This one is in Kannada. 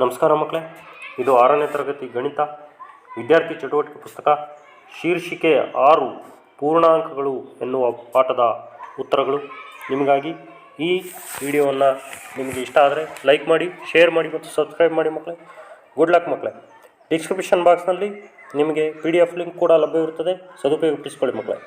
ನಮಸ್ಕಾರ ಮಕ್ಕಳೇ, ಇದು 6ನೇ ತರಗತಿ ಗಣಿತ ವಿದ್ಯಾರ್ಥಿ ಚಟುವಟಿಕೆ ಪುಸ್ತಕ ಶೀರ್ಷಿಕೆ 6 ಪೂರ್ಣಾಂಕಗಳು ಎನ್ನುವ ಪಾಠದ ಉತ್ತರಗಳು ನಿಮಗಾಗಿ. ಈ ವಿಡಿಯೋವನ್ನು ನಿಮಗೆ ಇಷ್ಟ ಆದರೆ ಲೈಕ್ ಮಾಡಿ, ಶೇರ್ ಮಾಡಿ ಮತ್ತು ಸಬ್ಸ್ಕ್ರೈಬ್ ಮಾಡಿ ಮಕ್ಕಳೇ. ಗುಡ್ ಲಕ್ ಮಕ್ಕಳೇ. ಡಿಸ್ಕ್ರಿಪ್ಷನ್ ಬಾಕ್ಸ್ನಲ್ಲಿ ನಿಮಗೆ PDF ಲಿಂಕ್ ಕೂಡ ಲಭ್ಯವಿರುತ್ತದೆ, ಸದುಪಯೋಗಪಡಿಸಿಕೊಳ್ಳಿ ಮಕ್ಕಳೇ.